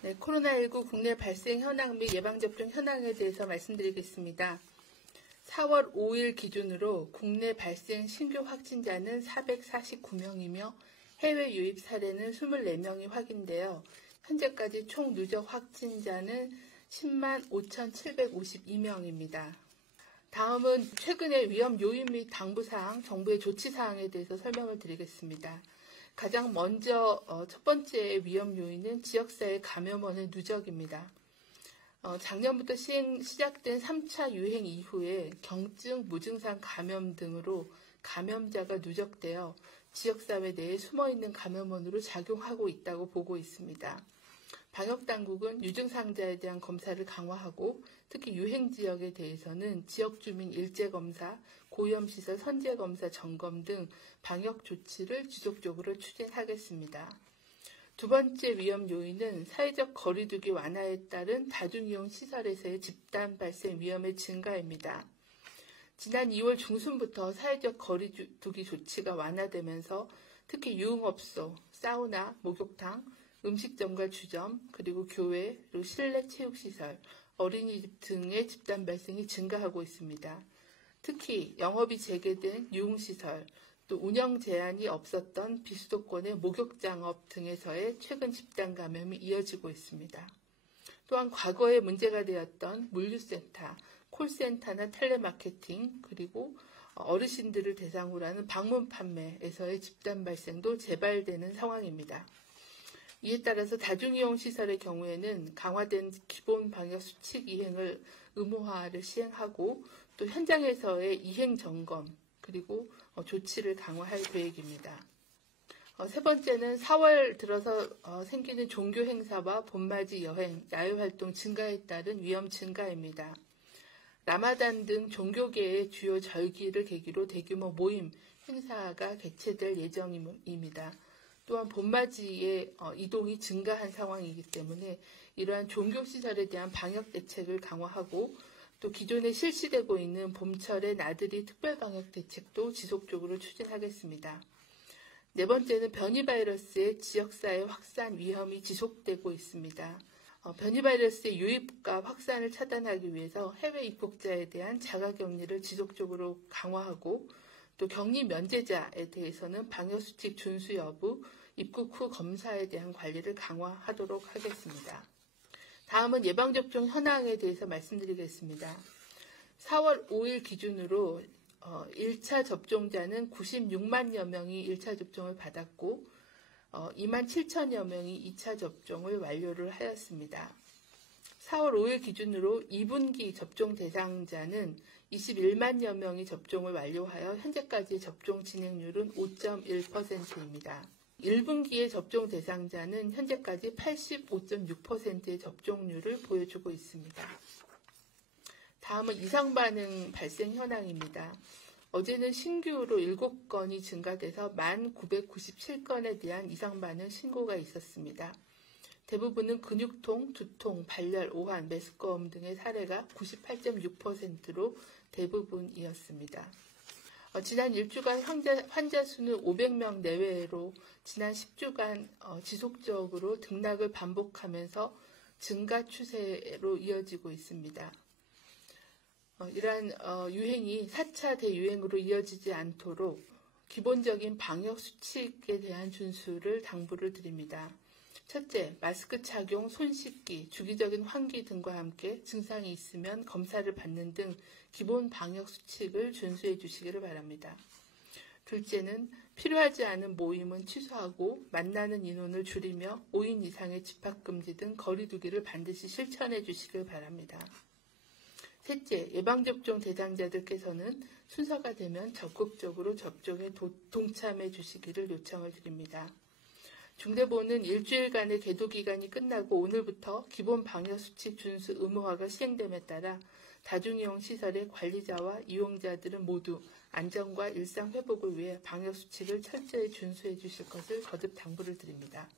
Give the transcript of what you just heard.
네, 코로나19 국내 발생 현황 및 예방접종 현황에 대해서 말씀드리겠습니다. 4월 5일 기준으로 국내 발생 신규 확진자는 449명이며 해외 유입 사례는 24명이 확인되어 현재까지 총 누적 확진자는 10만 5,752명입니다. 다음은 최근의 위험 요인 및 당부사항, 정부의 조치사항에 대해서 설명을 드리겠습니다. 가장 먼저 첫 번째 위험 요인은 지역사회 감염원의 누적입니다. 작년부터 시작된 3차 유행 이후에 경증, 무증상 감염 등으로 감염자가 누적되어 지역사회 내에 숨어있는 감염원으로 작용하고 있다고 보고 있습니다. 방역당국은 유증상자에 대한 검사를 강화하고 특히 유행지역에 대해서는 지역주민 일제검사, 고위험시설 선제검사 점검 등 방역 조치를 지속적으로 추진하겠습니다. 두 번째 위험 요인은 사회적 거리두기 완화에 따른 다중이용 시설에서의 집단 발생 위험의 증가입니다. 지난 2월 중순부터 사회적 거리두기 조치가 완화되면서 특히 유흥업소, 사우나, 목욕탕, 음식점과 주점, 그리고 교회, 그리고 실내 체육시설, 어린이집 등의 집단 발생이 증가하고 있습니다. 특히 영업이 재개된 유흥시설, 또 운영 제한이 없었던 비수도권의 목욕장업 등에서의 최근 집단 감염이 이어지고 있습니다. 또한 과거에 문제가 되었던 물류센터, 콜센터나 텔레마케팅, 그리고 어르신들을 대상으로 하는 방문 판매에서의 집단 발생도 재발되는 상황입니다. 이에 따라서 다중이용 시설의 경우에는 강화된 기본 방역 수칙 이행을 의무화를 시행하고 또 현장에서의 이행 점검 그리고 조치를 강화할 계획입니다. 세 번째는 4월 들어서 생기는 종교 행사와 봄맞이 여행, 야외활동 증가에 따른 위험 증가입니다. 라마단 등 종교계의 주요 절기를 계기로 대규모 모임, 행사가 개최될 예정입니다. 또한 봄맞이의 이동이 증가한 상황이기 때문에 이러한 종교시설에 대한 방역 대책을 강화하고 또 기존에 실시되고 있는 봄철의 나들이 특별방역 대책도 지속적으로 추진하겠습니다. 네 번째는 변이 바이러스의 지역사회 확산 위험이 지속되고 있습니다. 변이 바이러스의 유입과 확산을 차단하기 위해서 해외 입국자에 대한 자가격리를 지속적으로 강화하고 또 격리 면제자에 대해서는 방역수칙 준수 여부, 입국 후 검사에 대한 관리를 강화하도록 하겠습니다. 다음은 예방접종 현황에 대해서 말씀드리겠습니다. 4월 5일 기준으로 1차 접종자는 96만여 명이 1차 접종을 받았고 2만 7천여 명이 2차 접종을 완료를 하였습니다. 4월 5일 기준으로 2분기 접종 대상자는 21만여 명이 접종을 완료하여 현재까지 접종 진행률은 5.1%입니다. 1분기의 접종 대상자는 현재까지 85.6%의 접종률을 보여주고 있습니다. 다음은 이상반응 발생 현황입니다. 어제는 신규로 7건이 증가돼서 1,997건에 대한 이상반응 신고가 있었습니다. 대부분은 근육통, 두통, 발열, 오한, 메스꺼움 등의 사례가 98.6%로 대부분이었습니다. 지난 일주간 환자 수는 500명 내외로 지난 10주간 지속적으로 등락을 반복하면서 증가 추세로 이어지고 있습니다. 이러한 유행이 4차 대유행으로 이어지지 않도록 기본적인 방역 수칙에 대한 준수를 당부를 드립니다. 첫째, 마스크 착용, 손 씻기, 주기적인 환기 등과 함께 증상이 있으면 검사를 받는 등 기본 방역 수칙을 준수해 주시기를 바랍니다. 둘째는 필요하지 않은 모임은 취소하고 만나는 인원을 줄이며 5인 이상의 집합금지 등 거리두기를 반드시 실천해 주시길 바랍니다. 셋째, 예방접종 대상자들께서는 순서가 되면 적극적으로 접종에 동참해 주시기를 요청을 드립니다. 중대본은 일주일간의 계도 기간이 끝나고 오늘부터 기본 방역수칙 준수 의무화가 시행됨에 따라 다중이용 시설의 관리자와 이용자들은 모두 안전과 일상 회복을 위해 방역수칙을 철저히 준수해 주실 것을 거듭 당부를 드립니다.